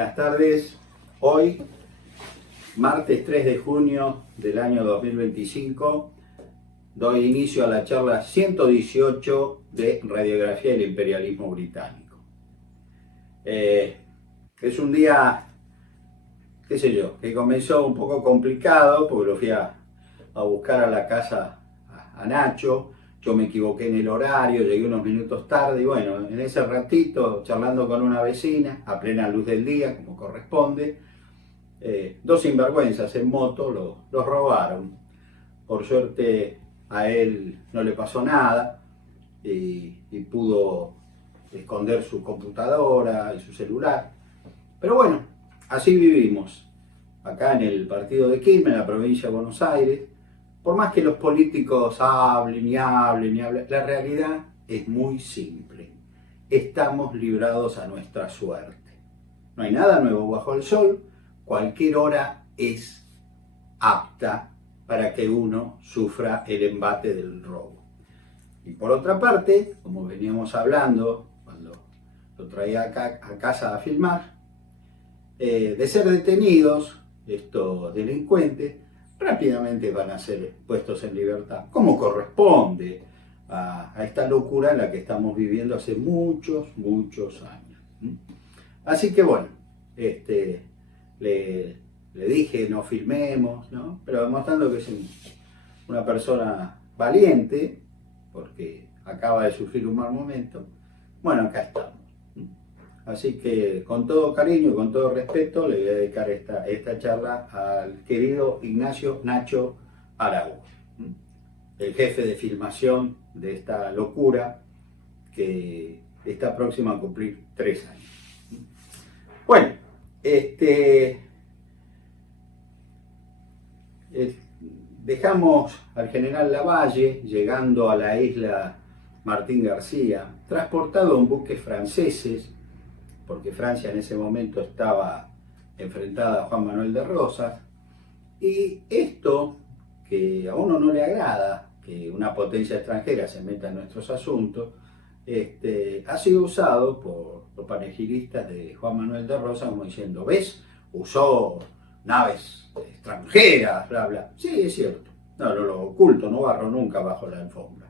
Buenas tardes. Hoy, martes 3 de junio del año 2025, doy inicio a la charla 118 de Radiografía del Imperialismo Británico. Es un día, qué sé yo, que comenzó un poco complicado porque lo fui a buscar a la casa a Nacho. Yo me equivoqué en el horario, llegué unos minutos tarde y bueno, en ese ratito, charlando con una vecina, a plena luz del día, como corresponde, dos sinvergüenzas en moto los robaron. Por suerte a él no le pasó nada y pudo esconder su computadora y su celular. Pero bueno, así vivimos, acá en el partido de Quilmes, en la provincia de Buenos Aires. Por más que los políticos hablen y hablen y hablen, la realidad es muy simple. Estamos librados a nuestra suerte. No hay nada nuevo bajo el sol. Cualquier hora es apta para que uno sufra el embate del robo. Y por otra parte, como veníamos hablando cuando lo traía acá a casa a filmar, de ser detenidos, estos delincuentes rápidamente van a ser puestos en libertad, como corresponde a esta locura en la que estamos viviendo hace muchos años. Así que bueno, le dije no filmemos, ¿no? Pero demostrando que es una persona valiente, porque acaba de sufrir un mal momento. Bueno, acá estamos. Así que con todo cariño, con todo respeto, le voy a dedicar esta charla al querido Ignacio Nacho Araújo, el jefe de filmación de esta locura que está próxima a cumplir 3 años. Bueno, dejamos al general Lavalle llegando a la isla Martín García, transportado en buques franceses, porque Francia en ese momento estaba enfrentada a Juan Manuel de Rosas, y esto, que a uno no le agrada, que una potencia extranjera se meta en nuestros asuntos, ha sido usado por los panegiristas de Juan Manuel de Rosas como diciendo, ¿ves? Usó naves extranjeras, bla, bla. Sí, es cierto, no lo oculto, no barro nunca bajo la alfombra.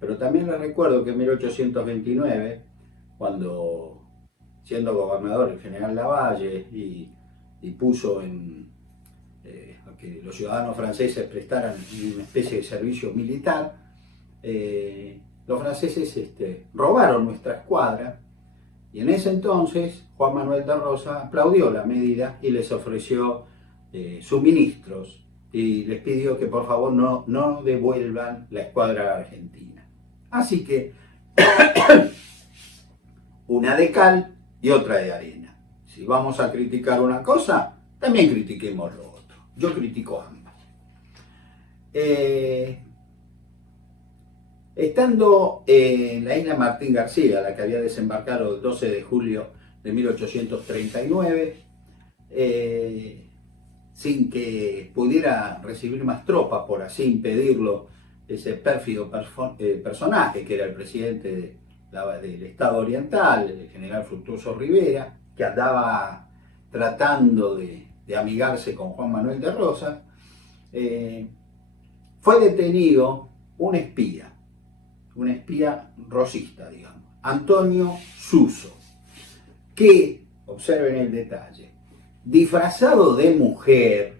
Pero también les recuerdo que en 1829, cuando siendo gobernador el general Lavalle y puso a que los ciudadanos franceses prestaran una especie de servicio militar, los franceses robaron nuestra escuadra y en ese entonces Juan Manuel de Rosas aplaudió la medida y les ofreció suministros y les pidió que por favor no devuelvan la escuadra argentina. Así que una de cal y otra de arena. Si vamos a criticar una cosa, también critiquemos lo otro. Yo critico ambas. Estando en la isla Martín García, la que había desembarcado el 12 de julio de 1839, sin que pudiera recibir más tropas, por así impedirlo, ese pérfido personaje que era el presidente del Estado Oriental, el general Fructuoso Rivera, que andaba tratando de amigarse con Juan Manuel de Rosas, fue detenido un espía rosista, digamos, Antonio Suso, que, observen el detalle, disfrazado de mujer,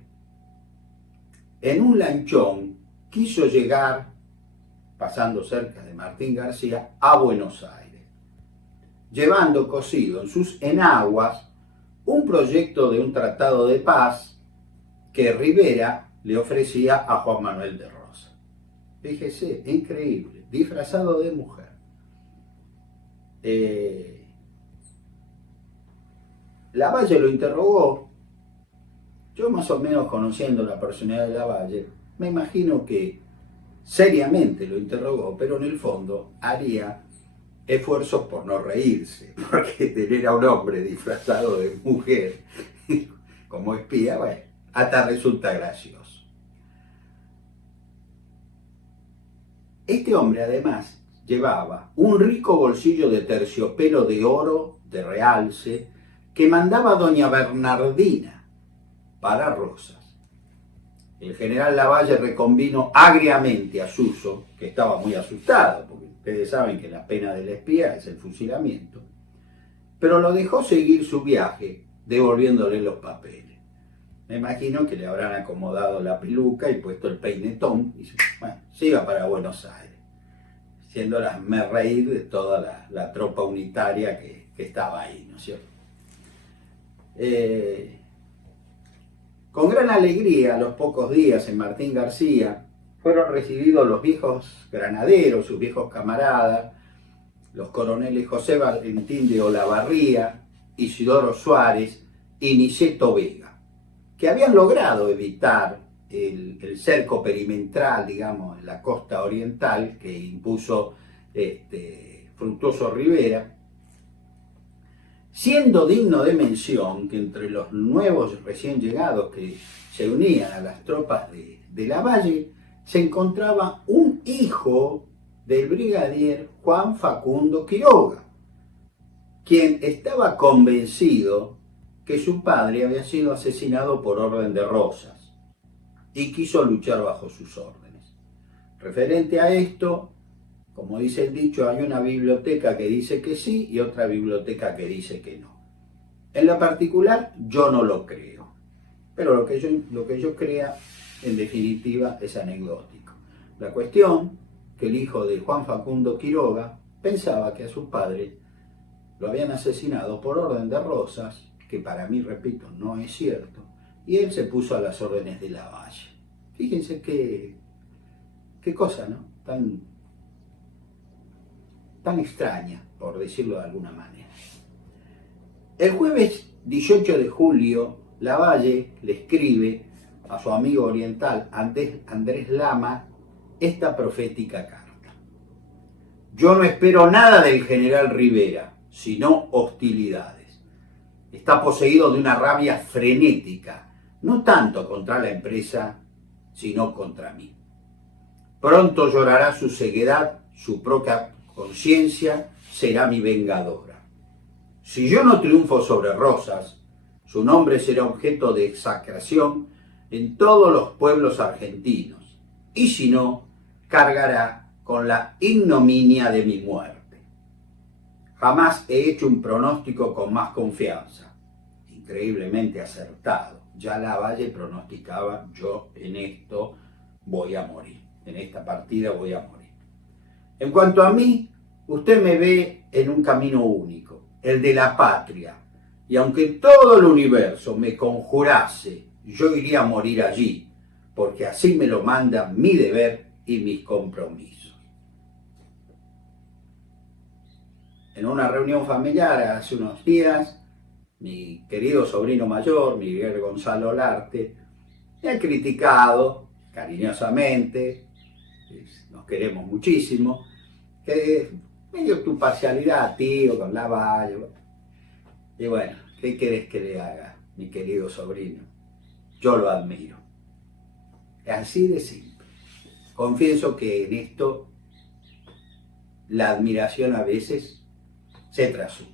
en un lanchón quiso llegar, pasando cerca de Martín García, a Buenos Aires, llevando cosido en sus enaguas un proyecto de un tratado de paz que Rivera le ofrecía a Juan Manuel de Rosas. Fíjese, increíble, disfrazado de mujer. Lavalle lo interrogó. Yo, más o menos conociendo la personalidad de Lavalle, me imagino que seriamente lo interrogó, pero en el fondo haría esfuerzos por no reírse, porque tener a un hombre disfrazado de mujer como espía, bueno, hasta resulta gracioso. Este hombre además llevaba un rico bolsillo de terciopelo de oro de realce que mandaba doña Bernardina para Rosas. El general Lavalle reconvino agriamente a Suso, que estaba muy asustado, porque ustedes saben que la pena del espía es el fusilamiento, pero lo dejó seguir su viaje, devolviéndole los papeles. Me imagino que le habrán acomodado la peluca y puesto el peinetón, y dice, bueno, siga para Buenos Aires, haciéndolas reír de toda la tropa unitaria que estaba ahí, ¿no es cierto? Con gran alegría, a los pocos días en Martín García, fueron recibidos los viejos granaderos, sus viejos camaradas, los coroneles José Valentín de Olavarría, Isidoro Suárez y Niceto Vega, que habían logrado evitar el cerco perimetral, digamos, en la costa oriental que impuso Fructuoso Rivera, siendo digno de mención que entre los nuevos recién llegados que se unían a las tropas de Lavalle se encontraba un hijo del brigadier Juan Facundo Quiroga, quien estaba convencido que su padre había sido asesinado por orden de Rosas y quiso luchar bajo sus órdenes. Referente a esto, como dice el dicho, hay una biblioteca que dice que sí y otra biblioteca que dice que no. En lo particular, yo no lo creo, pero lo que yo crea, en definitiva, es anecdótico. La cuestión que el hijo de Juan Facundo Quiroga pensaba que a su padre lo habían asesinado por orden de Rosas, que para mí, repito, no es cierto, y él se puso a las órdenes de Lavalle. Fíjense qué cosa, ¿no? Tan extraña, por decirlo de alguna manera. El jueves 18 de julio, Lavalle le escribe a su amigo oriental Andrés Lama esta profética carta. Yo no espero nada del general Rivera, sino hostilidades. Está poseído de una rabia frenética, no tanto contra la empresa, sino contra mí. Pronto llorará su ceguedad, su propia conciencia será mi vengadora. Si yo no triunfo sobre Rosas, su nombre será objeto de execración en todos los pueblos argentinos, y si no, cargará con la ignominia de mi muerte. Jamás he hecho un pronóstico con más confianza, increíblemente acertado. Ya Lavalle pronosticaba, yo en esto voy a morir, en esta partida voy a morir. En cuanto a mí, usted me ve en un camino único, el de la patria, y aunque todo el universo me conjurase, yo iría a morir allí, porque así me lo manda mi deber y mis compromisos. En una reunión familiar hace unos días, mi querido sobrino mayor, Miguel Gonzalo Larte, me ha criticado cariñosamente, nos queremos muchísimo, que medio tu parcialidad, tío, con Lavalle. Y bueno, ¿qué querés que le haga, mi querido sobrino? Yo lo admiro. Es así de simple. Confieso que en esto la admiración a veces se trasunta.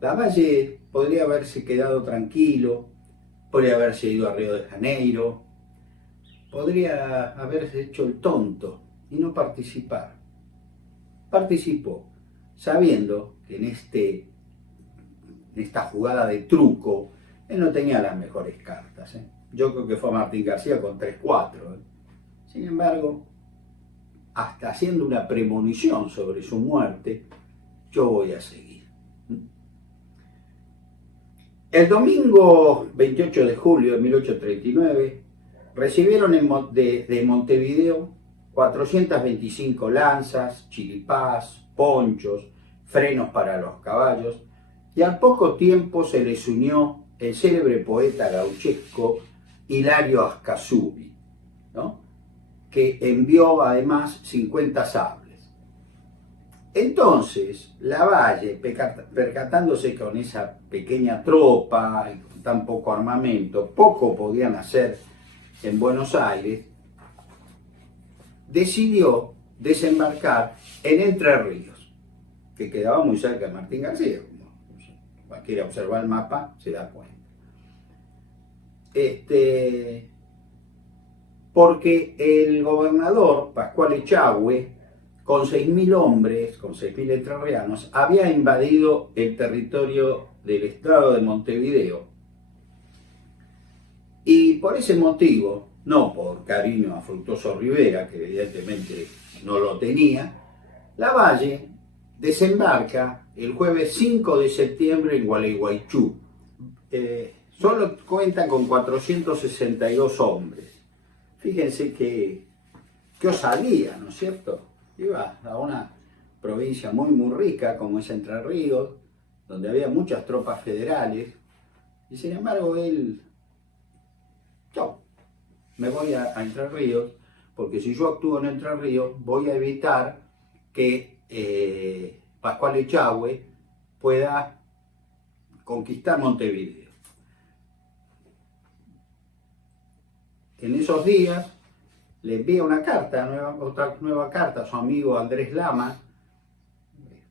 Lavalle podría haberse quedado tranquilo, podría haberse ido a Río de Janeiro, podría haberse hecho el tonto y no participar. Participó, sabiendo que en esta jugada de truco, él no tenía las mejores cartas. Yo creo que fue Martín García con 3-4. Sin embargo, hasta haciendo una premonición sobre su muerte, yo voy a seguir. El domingo 28 de julio de 1839, recibieron de Montevideo 425 lanzas, chiripás, ponchos, frenos para los caballos, y al poco tiempo se les unió el célebre poeta gauchesco Hilario Ascasubi, ¿no?, que envió además 50 sables. Entonces, Lavalle, percatándose con esa pequeña tropa y con tan poco armamento, poco podían hacer en Buenos Aires, decidió desembarcar en Entre Ríos, que quedaba muy cerca de Martín García, como cualquiera observa el mapa se da cuenta. Porque el gobernador Pascual Echagüe, con 6.000 hombres, con 6.000 entrerrianos, había invadido el territorio del estado de Montevideo. Y por ese motivo, no por cariño a Fructuoso Rivera, que evidentemente no lo tenía, Lavalle desembarca el jueves 5 de septiembre en Gualeguaychú. Solo cuenta con 462 hombres. Fíjense qué osadía, ¿no es cierto? Iba a una provincia muy rica como es Entre Ríos, donde había muchas tropas federales, y sin embargo él, yo me voy a Entre Ríos, porque si yo actúo en Entre Ríos voy a evitar que Pascual Echagüe pueda conquistar Montevideo. En esos días le envía una carta, otra nueva carta a su amigo Andrés Lama,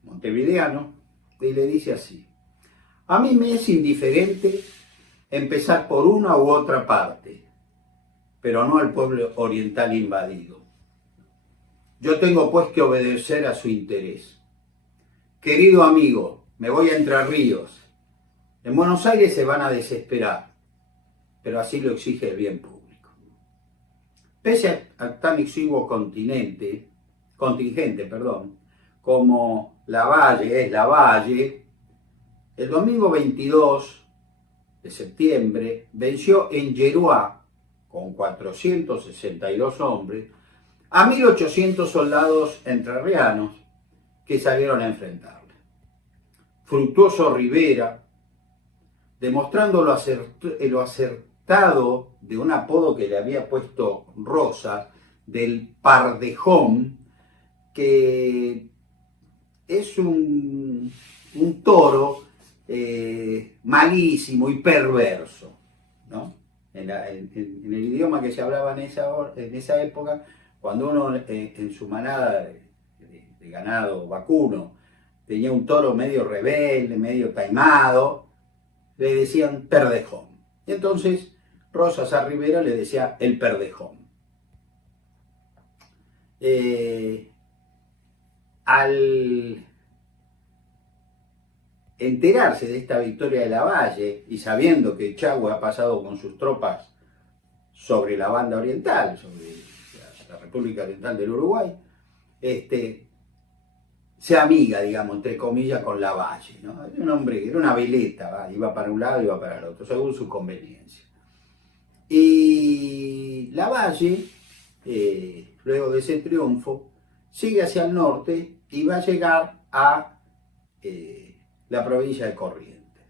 montevideano, y le dice así: a mí me es indiferente empezar por una u otra parte, pero no al pueblo oriental invadido. Yo tengo pues que obedecer a su interés. Querido amigo, me voy a Entre Ríos. En Buenos Aires se van a desesperar, pero así lo exige el bien público. Pese a tan exiguo contingente, como Lavalle, el domingo 22 de septiembre venció en Yeruá, con 462 hombres, a 1.800 soldados entrerrianos que salieron a enfrentarle. Fructuoso Rivera, demostrando lo acertado de un apodo que le había puesto Rosa, del Pardejón, que es un toro malísimo y perverso, ¿no? En el idioma que se hablaba en esa época, cuando uno en su manada de ganado vacuno tenía un toro medio rebelde, medio taimado, le decían perdejón. Y entonces Rosas a Rivera le decía el perdejón. Al enterarse de esta victoria de Lavalle y sabiendo que Echagüe ha pasado con sus tropas sobre la banda oriental, sobre la República Oriental del Uruguay, se amiga, digamos, entre comillas, con Lavalle, ¿no? Era un hombre, era una veleta, iba para un lado, iba para el otro, según su conveniencia. Y Lavalle, luego de ese triunfo, sigue hacia el norte y va a llegar a la provincia de Corrientes.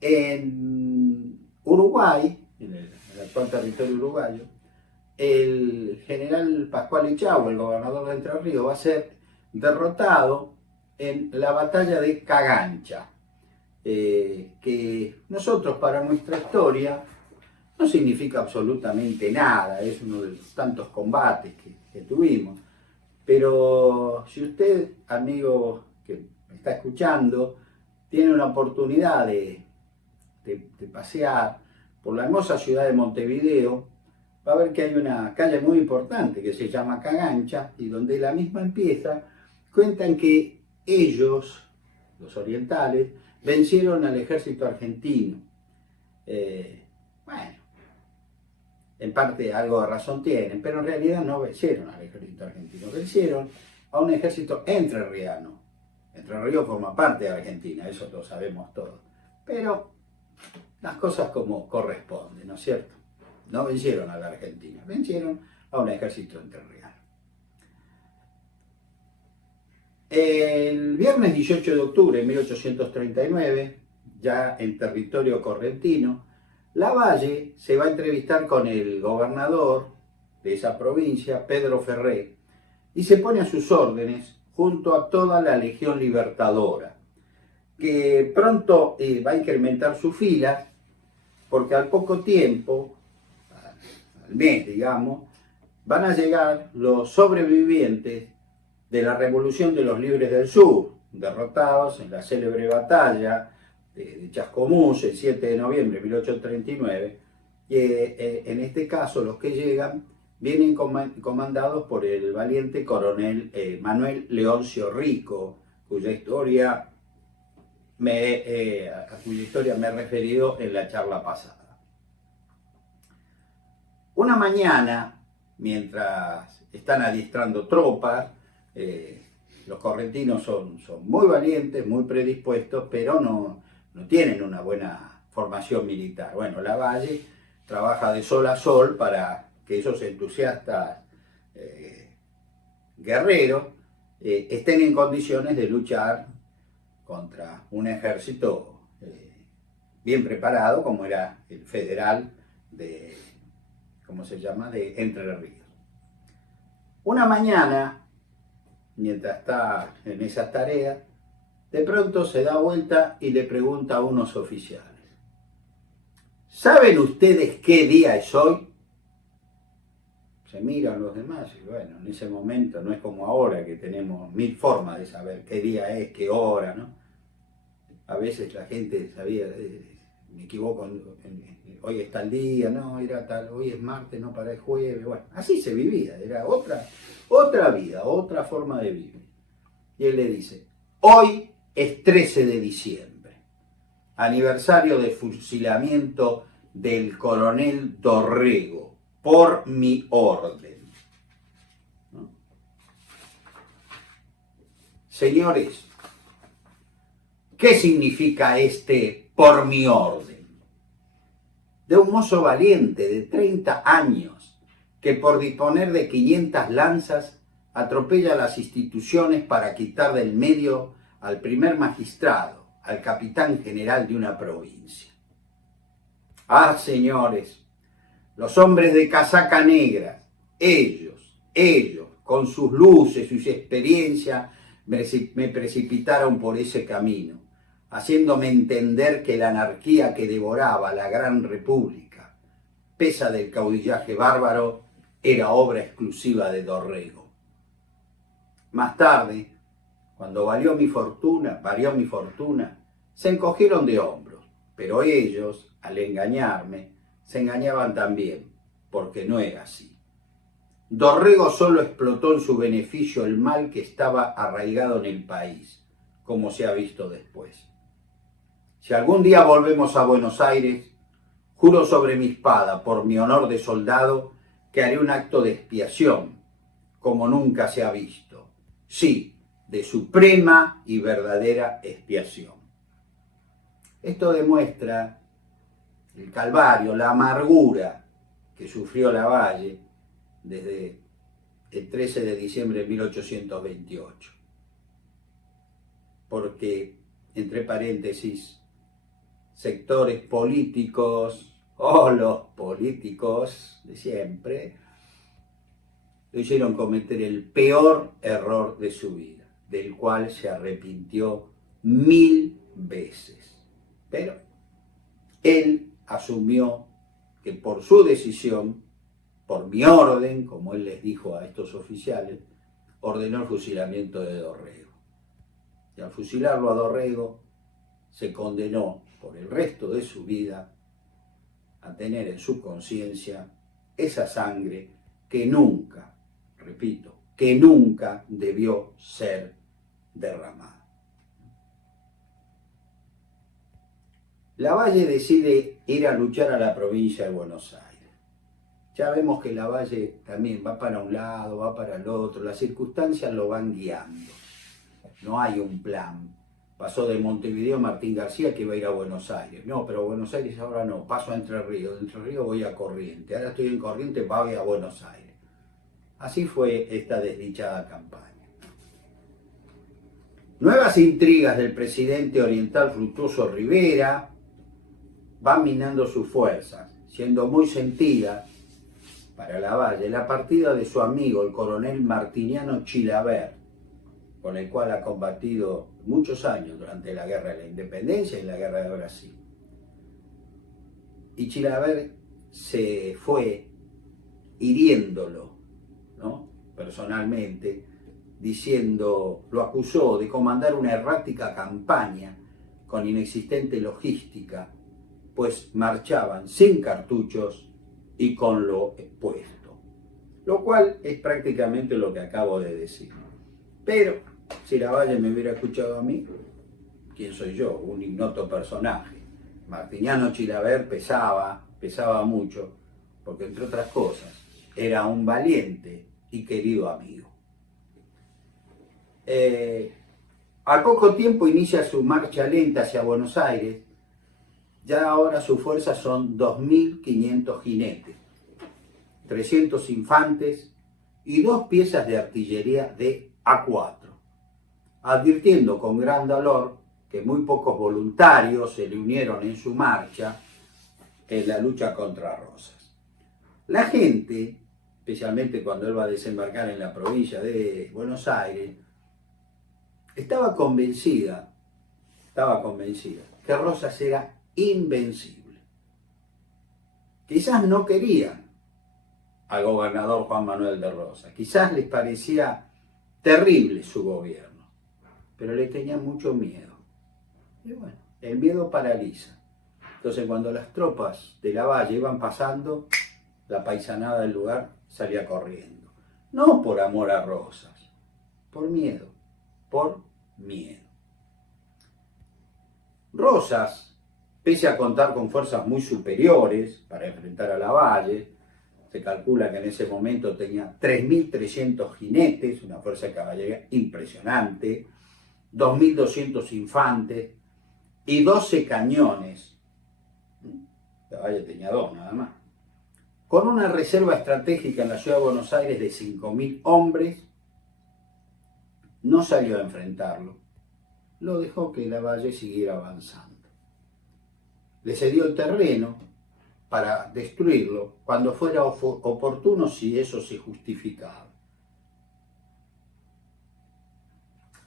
En Uruguay, en el actual territorio uruguayo, el general Pascual Echagüe, el gobernador de Entre Ríos, va a ser derrotado en la batalla de Cagancha, que nosotros para nuestra historia no significa absolutamente nada, es uno de los tantos combates que tuvimos. Pero si usted, amigo que me está escuchando, tiene una oportunidad de pasear por la hermosa ciudad de Montevideo, va a ver que hay una calle muy importante que se llama Cagancha, y donde la misma empieza, cuentan que ellos, los orientales, vencieron al ejército argentino. Bueno, en parte algo de razón tienen, pero en realidad no vencieron al ejército argentino, vencieron a un ejército entrerriano. Entre Ríos forma parte de Argentina, eso lo sabemos todos. Pero las cosas como corresponden, ¿no es cierto? No vencieron a la Argentina, vencieron a un ejército entrerriano. El viernes 18 de octubre de 1839, ya en territorio correntino, Lavalle se va a entrevistar con el gobernador de esa provincia, Pedro Ferré, y se pone a sus órdenes junto a toda la Legión Libertadora, que pronto va a incrementar sus filas, porque al poco tiempo, al mes digamos, van a llegar los sobrevivientes de la Revolución de los Libres del Sur, derrotados en la célebre batalla de Chascomús el 7 de noviembre de 1839. En este caso, los que llegan vienen comandados por el valiente coronel Manuel Leoncio Rico, a cuya historia me he referido en la charla pasada. Una mañana, mientras están adiestrando tropas, los correntinos son muy valientes, muy predispuestos, pero no tienen una buena formación militar. Bueno, Lavalle trabaja de sol a sol para que esos entusiastas guerreros estén en condiciones de luchar contra un ejército bien preparado, como era el federal de, ¿cómo se llama?, de Entre Ríos. Una mañana, mientras está en esas tareas, de pronto se da vuelta y le pregunta a unos oficiales: ¿saben ustedes qué día es hoy? Se miran los demás y bueno, en ese momento no es como ahora que tenemos 1000 formas de saber qué día es, qué hora, ¿no? A veces la gente sabía, me equivoco, hoy es tal día, no, era tal, hoy es martes, no, para el jueves, bueno, así se vivía, era otra vida, otra forma de vivir. Y él le dice: hoy es 13 de diciembre, aniversario del fusilamiento del coronel Dorrego, por mi orden. ¿No? Señores, ¿qué significa este por mi orden? De un mozo valiente de 30 años que por disponer de 500 lanzas atropella las instituciones para quitar del medio al primer magistrado, al capitán general de una provincia. Ah, señores, los hombres de casaca negra, ellos, con sus luces, sus experiencias, me precipitaron por ese camino, haciéndome entender que la anarquía que devoraba la gran república, pesa del caudillaje bárbaro, era obra exclusiva de Dorrego. Más tarde, cuando varió mi fortuna, se encogieron de hombros, pero ellos, al engañarme, se engañaban también, porque no era así. Dorrego solo explotó en su beneficio el mal que estaba arraigado en el país, como se ha visto después. Si algún día volvemos a Buenos Aires, juro sobre mi espada, por mi honor de soldado, que haré un acto de expiación, como nunca se ha visto. Sí, de suprema y verdadera expiación. Esto demuestra el calvario, la amargura que sufrió Lavalle desde el 13 de diciembre de 1828. Porque, entre paréntesis, sectores políticos, o los políticos de siempre, lo hicieron cometer el peor error de su vida, del cual se arrepintió 1000 veces. Pero él asumió que por su decisión, por mi orden, como él les dijo a estos oficiales, ordenó el fusilamiento de Dorrego. Y al fusilarlo a Dorrego, se condenó por el resto de su vida a tener en su conciencia esa sangre que nunca, repito, que nunca debió ser derramada. Lavalle decide ir a luchar a la provincia de Buenos Aires. Ya vemos que Lavalle también va para un lado, va para el otro, las circunstancias lo van guiando. No hay un plan. Pasó de Montevideo a Martín García, que iba a ir a Buenos Aires. No, pero Buenos Aires ahora no, paso a Entre Ríos. De Entre Ríos voy a Corrientes. Ahora estoy en Corrientes, voy a Buenos Aires. Así fue esta desdichada campaña. Nuevas intrigas del presidente oriental Fructuoso Rivera van minando sus fuerzas, siendo muy sentida para Lavalle la partida de su amigo, el coronel Martiniano Chilavert, con el cual ha combatido muchos años durante la Guerra de la Independencia y la Guerra de Brasil. Y Chilavert se fue hiriéndolo ¿no?, personalmente, diciendo, lo acusó de comandar una errática campaña con inexistente logística, pues marchaban sin cartuchos y con lo expuesto. Lo cual es prácticamente lo que acabo de decir. Pero si Lavalle me hubiera escuchado a mí, ¿quién soy yo? Un ignoto personaje. Martiniano Chilavert pesaba mucho, porque entre otras cosas, era un valiente y querido amigo. Al poco tiempo inicia su marcha lenta hacia Buenos Aires. Ya ahora sus fuerzas son 2.500 jinetes, 300 infantes y 2 piezas de artillería de A4, advirtiendo con gran dolor que muy pocos voluntarios se le unieron en su marcha en la lucha contra Rosas. La gente, especialmente cuando él va a desembarcar en la provincia de Buenos Aires, estaba convencida que Rosas era invencible. Quizás no querían al gobernador Juan Manuel de Rosas, quizás les parecía terrible su gobierno, pero le tenían mucho miedo. Y bueno, el miedo paraliza. Entonces cuando las tropas de Lavalle iban pasando, la paisanada del lugar salía corriendo. No por amor a Rosas, por miedo. Rosas, pese a contar con fuerzas muy superiores para enfrentar a Lavalle, se calcula que en ese momento tenía 3.300 jinetes, una fuerza de caballería impresionante, 2.200 infantes y 12 cañones. Lavalle tenía 2 nada más. Con una reserva estratégica en la ciudad de Buenos Aires de 5.000 hombres, no salió a enfrentarlo. Lo dejó que Lavalle siguiera avanzando. Le cedió el terreno para destruirlo cuando fuera oportuno, si eso se justificaba.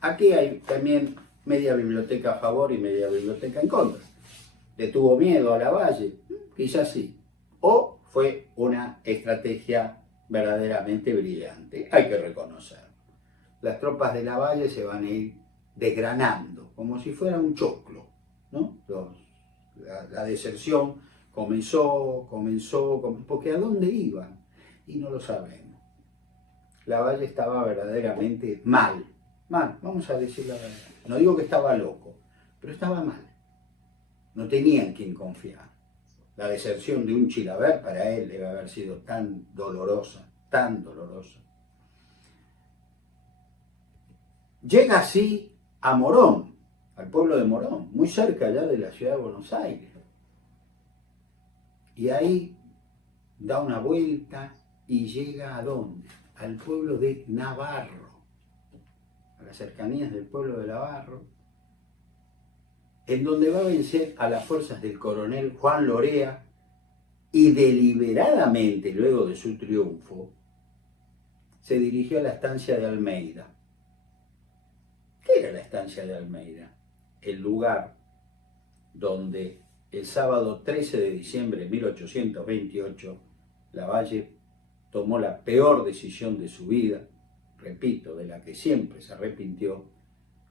Aquí hay también media biblioteca a favor y media biblioteca en contra. ¿Le tuvo miedo a Lavalle? Quizás sí. O fue una estrategia verdaderamente brillante, hay que reconocerlo. Las tropas de Lavalle se van a ir desgranando, como si fuera un choclo, ¿no? La deserción comenzó, porque ¿a dónde iban? Y no lo sabemos. Lavalle estaba verdaderamente mal, vamos a decir la verdad. No digo que estaba loco, pero estaba mal. No tenía en quien confiar. La deserción de un Chilavert para él debe haber sido tan dolorosa, tan dolorosa. Llega así a Morón, al pueblo de Morón, muy cerca ya de la ciudad de Buenos Aires. Y ahí da una vuelta y llega ¿a dónde? Al pueblo de Navarro, a las cercanías del pueblo de Navarro, en donde va a vencer a las fuerzas del coronel Juan Lorea y deliberadamente, luego de su triunfo, se dirigió a la estancia de Almeida. ¿Qué era la estancia de Almeida? El lugar donde el sábado 13 de diciembre de 1828 Lavalle tomó la peor decisión de su vida, repito, de la que siempre se arrepintió,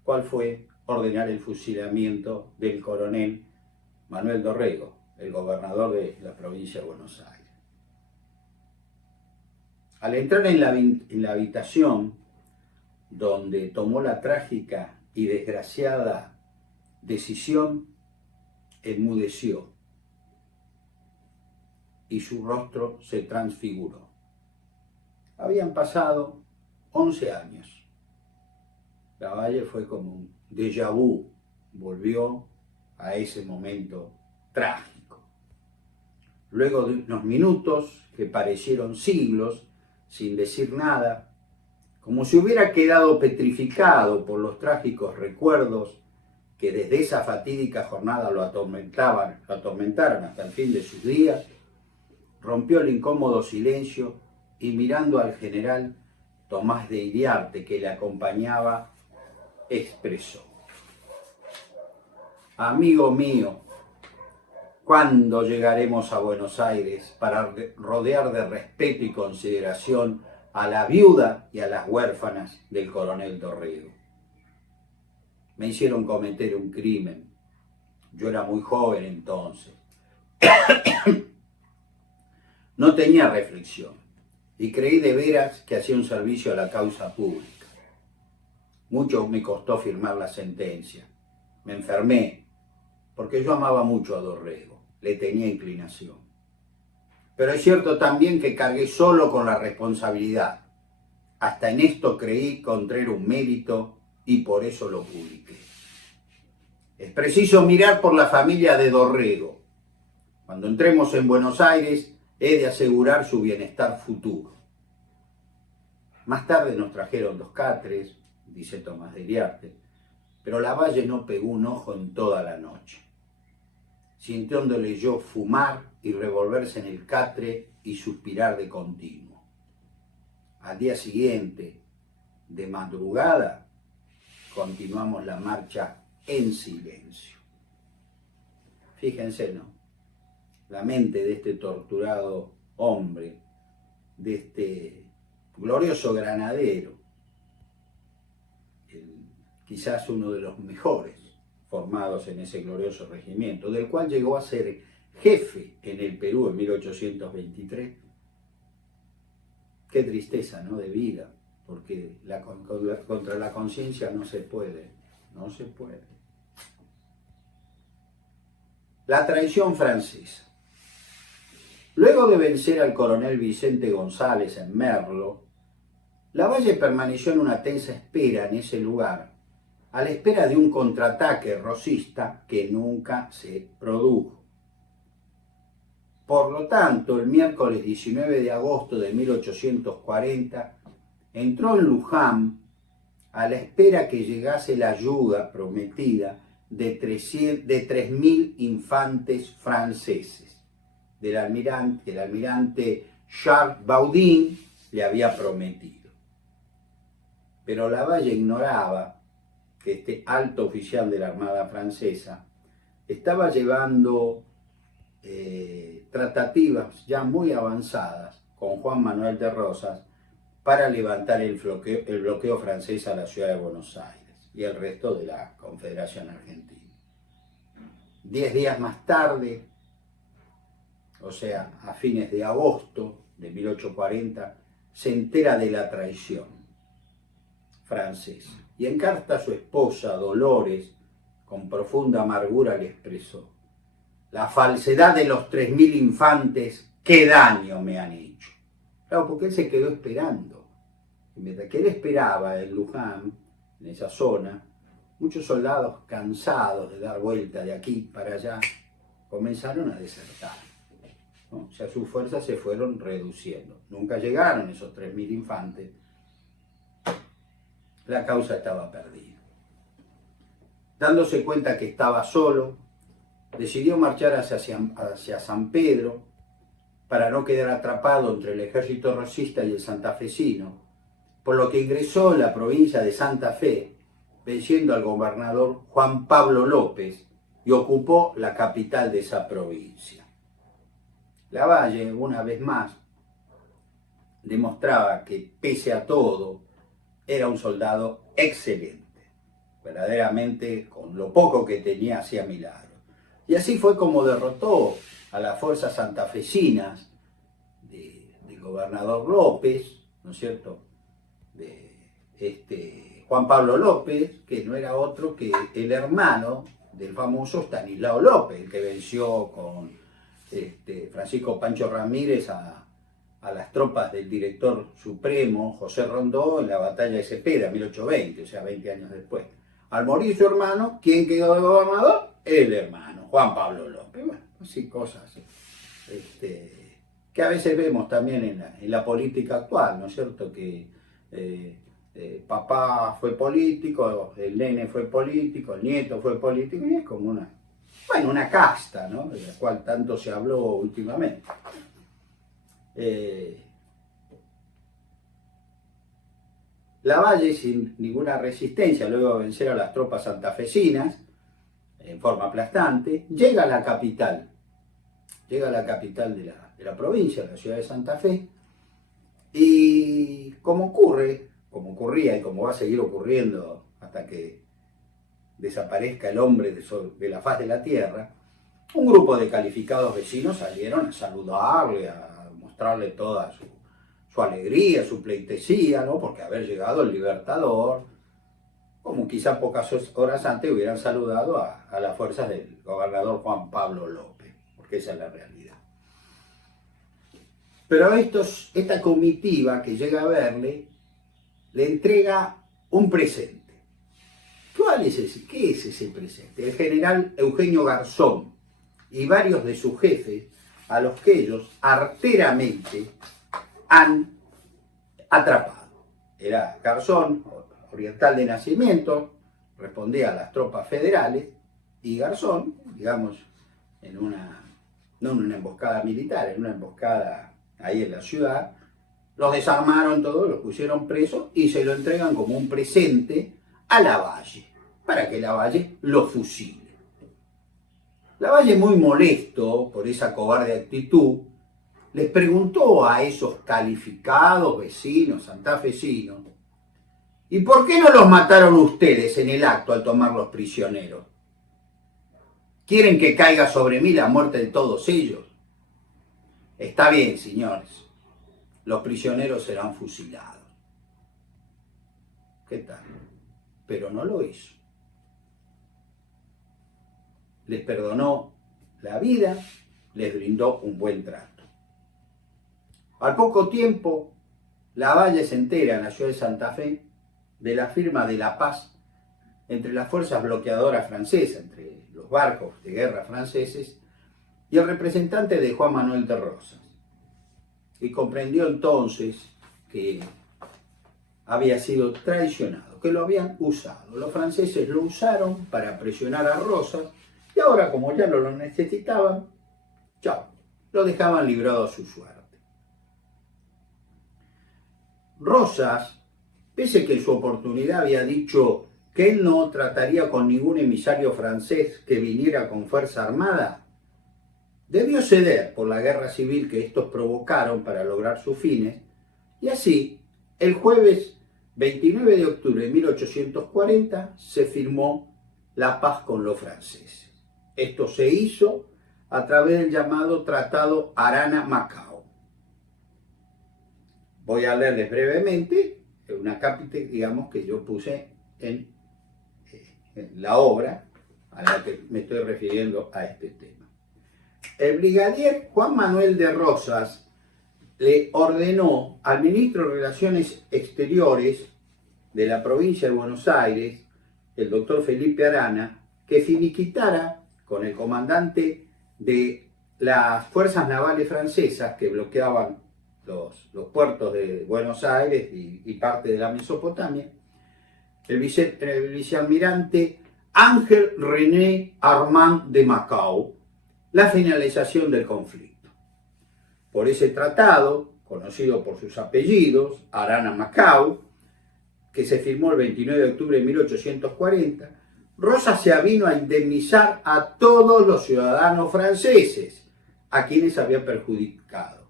cuál fue ordenar el fusilamiento del coronel Manuel Dorrego, el gobernador de la provincia de Buenos Aires. Al entrar en la habitación donde tomó la trágica y desgraciada decisión, enmudeció y su rostro se transfiguró. Habían pasado 11 años. Lavalle fue como un déjà vu, volvió a ese momento trágico. Luego de unos minutos que parecieron siglos, sin decir nada, como si hubiera quedado petrificado por los trágicos recuerdos que desde esa fatídica jornada lo atormentaron hasta el fin de sus días, rompió el incómodo silencio y mirando al general Tomás de Iriarte, que le acompañaba, expresó: amigo mío, ¿cuándo llegaremos a Buenos Aires para rodear de respeto y consideración a la viuda y a las huérfanas del coronel Dorrego. Me hicieron cometer un crimen. Yo era muy joven entonces. No tenía reflexión y creí de veras que hacía un servicio a la causa pública. Mucho me costó firmar la sentencia. Me enfermé porque yo amaba mucho a Dorrego, le tenía inclinación. Pero es cierto también que cargué solo con la responsabilidad. Hasta en esto creí encontrar un mérito y por eso lo publiqué. Es preciso mirar por la familia de Dorrego. Cuando entremos en Buenos Aires, he de asegurar su bienestar futuro. Más tarde nos trajeron 2 catres, dice Tomás de Iriarte, pero Lavalle no pegó un ojo en toda la noche, sintiéndole yo fumar y revolverse en el catre y suspirar de continuo. Al día siguiente, de madrugada, continuamos la marcha en silencio. Fíjense, ¿no? La mente de este torturado hombre, de este glorioso granadero, quizás uno de los mejores formados en ese glorioso regimiento, del cual llegó a ser jefe en el Perú en 1823. Qué tristeza, ¿no?, de vida, porque contra la conciencia no se puede. La traición francesa. Luego de vencer al coronel Vicente González en Merlo, Lavalle permaneció en una tensa espera en ese lugar, a la espera de un contraataque rosista que nunca se produjo. Por lo tanto, el miércoles 19 de agosto de 1840, entró en Luján a la espera que llegase la ayuda prometida de 3.000 infantes franceses. El almirante Charles Baudin le había prometido. Pero Lavalle ignoraba que este alto oficial de la Armada Francesa estaba llevando tratativas ya muy avanzadas con Juan Manuel de Rosas para levantar el bloqueo francés a la ciudad de Buenos Aires y el resto de la Confederación Argentina. 10 días más tarde, o sea, a fines de agosto de 1840, se entera de la traición francesa y en carta a su esposa Dolores, con profunda amargura, le expresó: la falsedad de los 3.000 infantes, qué daño me han hecho. Claro, porque él se quedó esperando. Y mientras que él esperaba en Luján, en esa zona, muchos soldados cansados de dar vuelta de aquí para allá, comenzaron a desertar, ¿no? O sea, sus fuerzas se fueron reduciendo. Nunca llegaron esos 3.000 infantes. La causa estaba perdida. Dándose cuenta que estaba solo, decidió marchar hacia San Pedro para no quedar atrapado entre el ejército rosista y el santafesino, por lo que ingresó en la provincia de Santa Fe, venciendo al gobernador Juan Pablo López, y ocupó la capital de esa provincia. Lavalle, una vez más, demostraba que, pese a todo, era un soldado excelente. Verdaderamente, con lo poco que tenía, hacía milagros. Y así fue como derrotó a las fuerzas santafesinas del gobernador López, ¿no es cierto?, de Juan Pablo López, que no era otro que el hermano del famoso Estanislao López, el que venció con Francisco Pancho Ramírez a las tropas del director supremo José Rondó en la batalla de Cepeda, 1820, o sea, 20 años después. Al morir su hermano, ¿quién quedó de gobernador? El hermano, Juan Pablo López. Bueno, así cosas que a veces vemos también en la política actual, ¿no es cierto? Que papá fue político, el nene fue político, el nieto fue político, y es como una casta, ¿no?, de la cual tanto se habló últimamente. Lavalle, sin ninguna resistencia, luego de vencer a las tropas santafesinas en forma aplastante, llega a la capital de la provincia, la ciudad de Santa Fe, Y como ocurría y como va a seguir ocurriendo hasta que desaparezca el hombre de la faz de la tierra, un grupo de calificados vecinos salieron a saludarle, a mostrarle toda su alegría, su pleitesía, ¿no? Porque haber llegado el Libertador, como quizá pocas horas antes hubieran saludado a las fuerzas del gobernador Juan Pablo López, porque esa es la realidad. Pero esta comitiva que llega a verle, le entrega un presente. ¿Cuál es ese? ¿Qué es ese presente? El general Eugenio Garzón y varios de sus jefes, a los que ellos arteramente han atrapado. Era Garzón, oriental de nacimiento, respondía a las tropas federales, y Garzón, digamos, no en una emboscada militar, en una emboscada ahí en la ciudad, los desarmaron todos, los pusieron presos y se lo entregan como un presente a Lavalle, para que Lavalle lo fusile. Lavalle, muy molesto por esa cobarde actitud, les preguntó a esos calificados vecinos santafesinos: ¿y por qué no los mataron ustedes en el acto al tomarlos prisioneros? ¿Quieren que caiga sobre mí la muerte de todos ellos? Está bien, señores, los prisioneros serán fusilados. ¿Qué tal? Pero no lo hizo. Les perdonó la vida, les brindó un buen trato. Al poco tiempo, Lavalle se entera en la ciudad de Santa Fe de la firma de la paz entre las fuerzas bloqueadoras francesas, entre los barcos de guerra franceses, y el representante de Juan Manuel de Rosas. Y comprendió entonces que había sido traicionado, que lo habían usado. Los franceses lo usaron para presionar a Rosas, y ahora, como ya no lo necesitaban, chao, lo dejaban librado a su suerte. Rosas, pese que en su oportunidad había dicho que él no trataría con ningún emisario francés que viniera con fuerza armada, debió ceder por la guerra civil que estos provocaron para lograr sus fines, y así, el jueves 29 de octubre de 1840 se firmó la paz con los franceses. Esto se hizo a través del llamado Tratado Arana-Macao. Voy a leerles brevemente una cápita, digamos, que yo puse en la obra a la que me estoy refiriendo a este tema. El brigadier Juan Manuel de Rosas le ordenó al ministro de Relaciones Exteriores de la provincia de Buenos Aires, el doctor Felipe Arana, que finiquitara con el comandante de las fuerzas navales francesas que bloqueaban los puertos de Buenos Aires y parte de la Mesopotamia, el vicealmirante Ángel René Armand de Macao, la finalización del conflicto. Por ese tratado, conocido por sus apellidos, Arana-Macao, que se firmó el 29 de octubre de 1840, Rosas se avino a indemnizar a todos los ciudadanos franceses a quienes había perjudicado,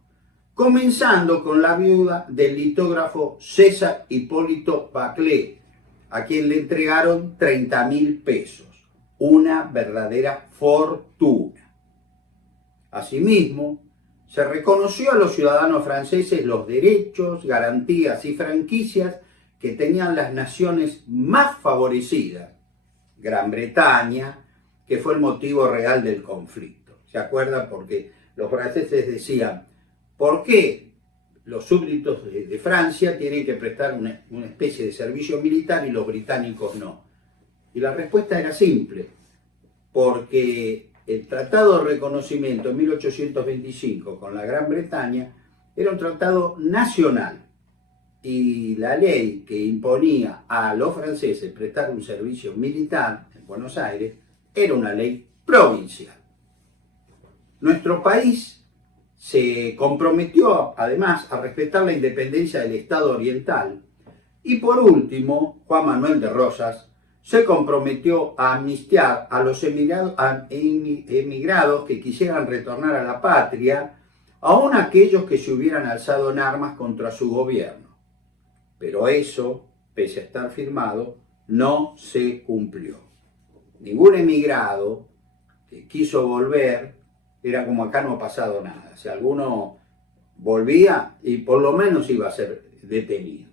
comenzando con la viuda del litógrafo César Hipólito Baclé, a quien le entregaron 30.000 pesos, una verdadera fortuna. Asimismo, se reconoció a los ciudadanos franceses los derechos, garantías y franquicias que tenían las naciones más favorecidas, Gran Bretaña, que fue el motivo real del conflicto. ¿Se acuerdan? Porque los franceses decían: ¿por qué los súbditos de Francia tienen que prestar una especie de servicio militar y los británicos no? Y la respuesta era simple: porque el Tratado de Reconocimiento en 1825 con la Gran Bretaña era un tratado nacional, y la ley que imponía a los franceses prestar un servicio militar en Buenos Aires era una ley provincial. Nuestro país se comprometió además a respetar la independencia del Estado oriental, y por último, Juan Manuel de Rosas se comprometió a amnistiar a los emigrados que quisieran retornar a la patria aun aquellos que se hubieran alzado en armas contra su gobierno. Pero eso, pese a estar firmado, no se cumplió. Ningún emigrado que quiso volver, era como acá no ha pasado nada. Si alguno volvía, y por lo menos iba a ser detenido.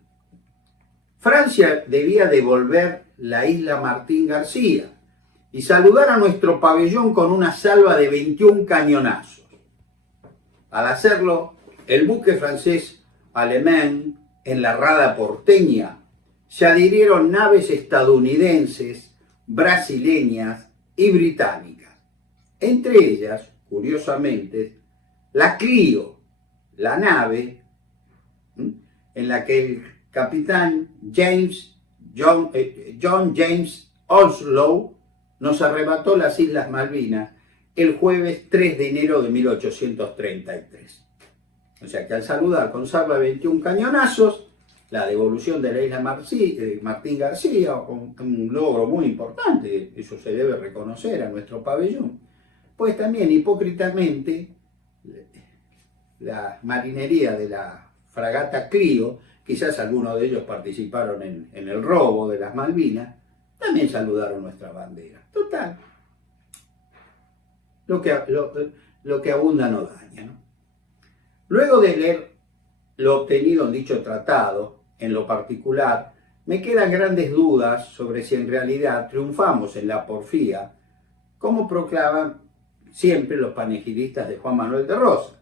Francia debía devolver la isla Martín García y saludar a nuestro pabellón con una salva de 21 cañonazos. Al hacerlo, el buque francés Alemán, en la rada porteña, se adhirieron naves estadounidenses, brasileñas y británicas. Entre ellas, curiosamente, la Clio, la nave en la que el capitán John James Onslow nos arrebató las Islas Malvinas el jueves 3 de enero de 1833. O sea que al saludar con salva de 21 cañonazos, la devolución de la isla Martín García, un logro muy importante, eso se debe reconocer a nuestro pabellón, pues también hipócritamente la marinería de la fragata Clio, quizás algunos de ellos participaron en el robo de las Malvinas, también saludaron nuestra bandera. Total, lo que abunda no daña, ¿no? Luego de leer lo obtenido en dicho tratado, en lo particular, me quedan grandes dudas sobre si en realidad triunfamos en la porfía, como proclaman siempre los panegiristas de Juan Manuel de Rosas.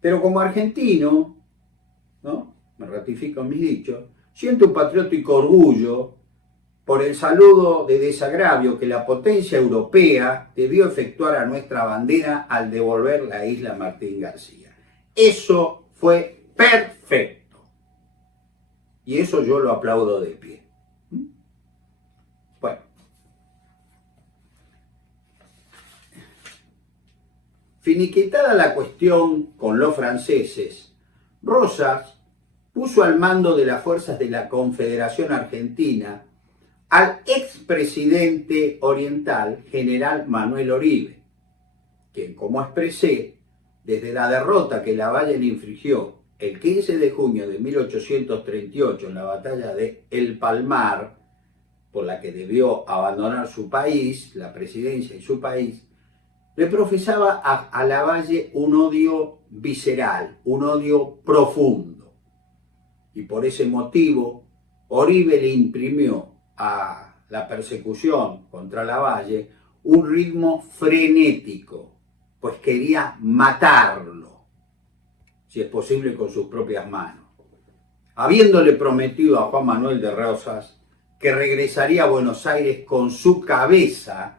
Pero como argentino, ¿no?, me ratifico en mis dichos, siento un patriótico orgullo por el saludo de desagravio que la potencia europea debió efectuar a nuestra bandera al devolver la isla Martín García. Eso fue perfecto. Y eso yo lo aplaudo de pie. Bueno. Finiquitada la cuestión con los franceses, Rosas puso al mando de las fuerzas de la Confederación Argentina al expresidente oriental, general Manuel Oribe, quien, como expresé, desde la derrota que Lavalle le infligió el 15 de junio de 1838 en la batalla de El Palmar, por la que debió abandonar su país, la presidencia y su país, le profesaba a Lavalle un odio visceral, un odio profundo. Y por ese motivo, Oribe le imprimió a la persecución contra Lavalle un ritmo frenético, pues quería matarlo, si es posible con sus propias manos. Habiéndole prometido a Juan Manuel de Rosas que regresaría a Buenos Aires con su cabeza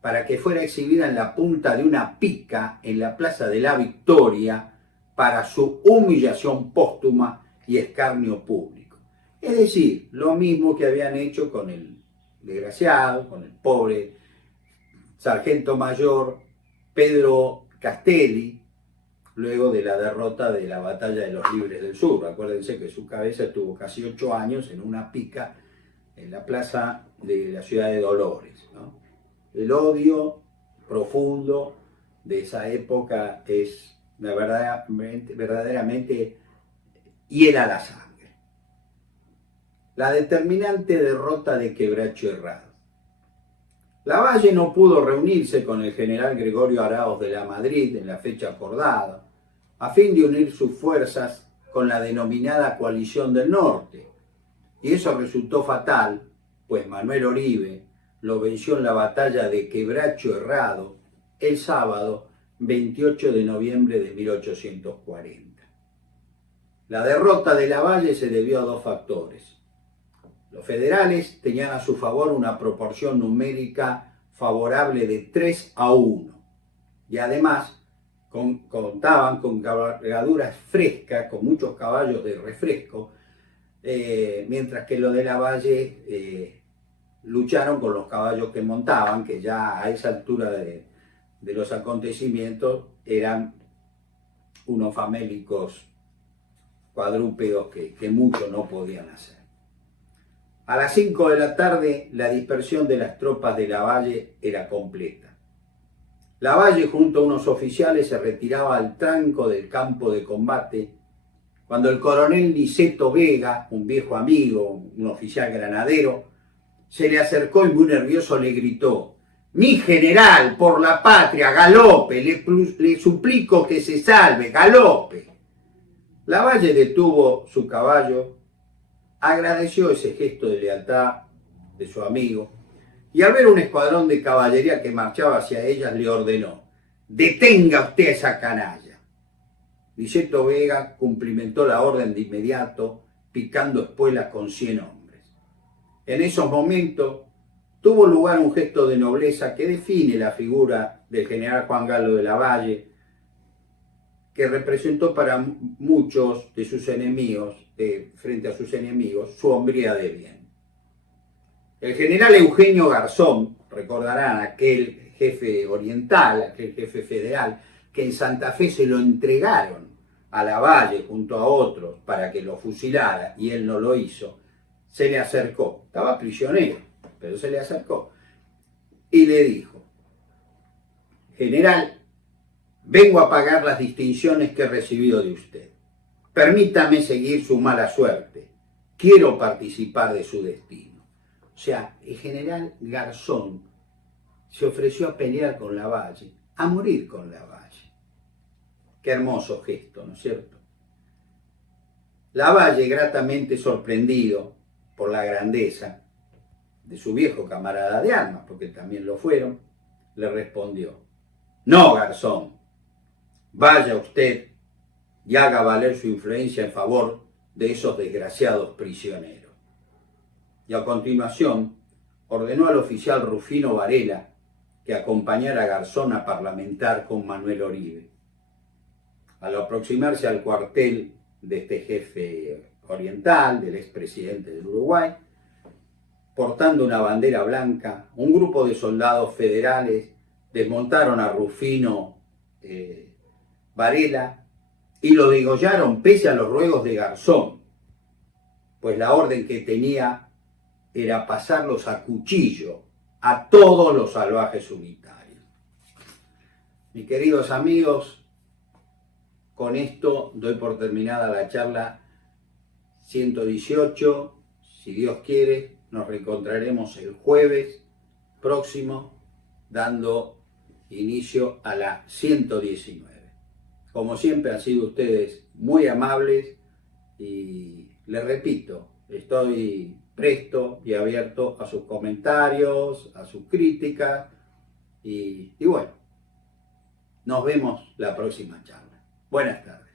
para que fuera exhibida en la punta de una pica en la Plaza de la Victoria para su humillación póstuma y escarnio público. Es decir, lo mismo que habían hecho con el desgraciado, con el pobre sargento mayor Pedro Castelli, luego de la derrota de la batalla de los Libres del Sur. Acuérdense que su cabeza estuvo casi 8 años en una pica en la plaza de la ciudad de Dolores, ¿no? El odio profundo de esa época es verdaderamente hiela la sangre. La determinante derrota de Quebracho Herrado. Lavalle no pudo reunirse con el general Gregorio Araoz de la Madrid en la fecha acordada, a fin de unir sus fuerzas con la denominada Coalición del Norte, y eso resultó fatal, pues Manuel Oribe lo venció en la batalla de Quebracho Herrado el sábado 28 de noviembre de 1840. La derrota de Lavalle se debió a dos factores. Los federales tenían a su favor una proporción numérica favorable de 3-1 y además contaban con cabalgaduras frescas, con muchos caballos de refresco, mientras que los de Lavalle lucharon con los caballos que montaban, que ya a esa altura de los acontecimientos eran unos famélicos cuadrúpedos que mucho no podían hacer. A las 5 de la tarde la dispersión de las tropas de Lavalle era completa. Lavalle junto a unos oficiales se retiraba al tranco del campo de combate cuando el coronel Niceto Vega, un viejo amigo, un oficial granadero, se le acercó y muy nervioso le gritó: «Mi general, por la patria, galope, le suplico que se salve, galope». Lavalle detuvo su caballo, agradeció ese gesto de lealtad de su amigo y al ver un escuadrón de caballería que marchaba hacia ellas le ordenó: «Detenga usted a esa canalla». Niceto Vega cumplimentó la orden de inmediato, picando espuelas con 100 hombres. En esos momentos tuvo lugar un gesto de nobleza que define la figura del general Juan Galo de Lavalle, que representó para muchos de sus enemigos, frente a sus enemigos, su hombría de bien. El general Eugenio Garzón, recordarán aquel jefe oriental, aquel jefe federal, que en Santa Fe se lo entregaron a Lavalle junto a otros para que lo fusilara y él no lo hizo, se le acercó, estaba prisionero, pero se le acercó y le dijo: «General, vengo a pagar las distinciones que he recibido de usted. Permítame seguir su mala suerte. Quiero participar de su destino». O sea, el general Garzón se ofreció a pelear con Lavalle, a morir con Lavalle. Qué hermoso gesto, ¿no es cierto? Lavalle, gratamente sorprendido por la grandeza de su viejo camarada de armas, porque también lo fueron, le respondió: «No, Garzón, vaya usted y haga valer su influencia en favor de esos desgraciados prisioneros». Y a continuación ordenó al oficial Rufino Varela que acompañara a Garzón a parlamentar con Manuel Oribe. Al aproximarse al cuartel de este jefe oriental, del expresidente del Uruguay, portando una bandera blanca, un grupo de soldados federales desmontaron a Rufino Varela y lo degollaron pese a los ruegos de Garzón, pues la orden que tenía era pasarlos a cuchillo a todos los salvajes unitarios. Mis queridos amigos, con esto doy por terminada la charla 118. Si Dios quiere, nos reencontraremos el jueves próximo dando inicio a la 119. Como siempre han sido ustedes muy amables y les repito, estoy presto y abierto a sus comentarios, a sus críticas y bueno, nos vemos la próxima charla. Buenas tardes.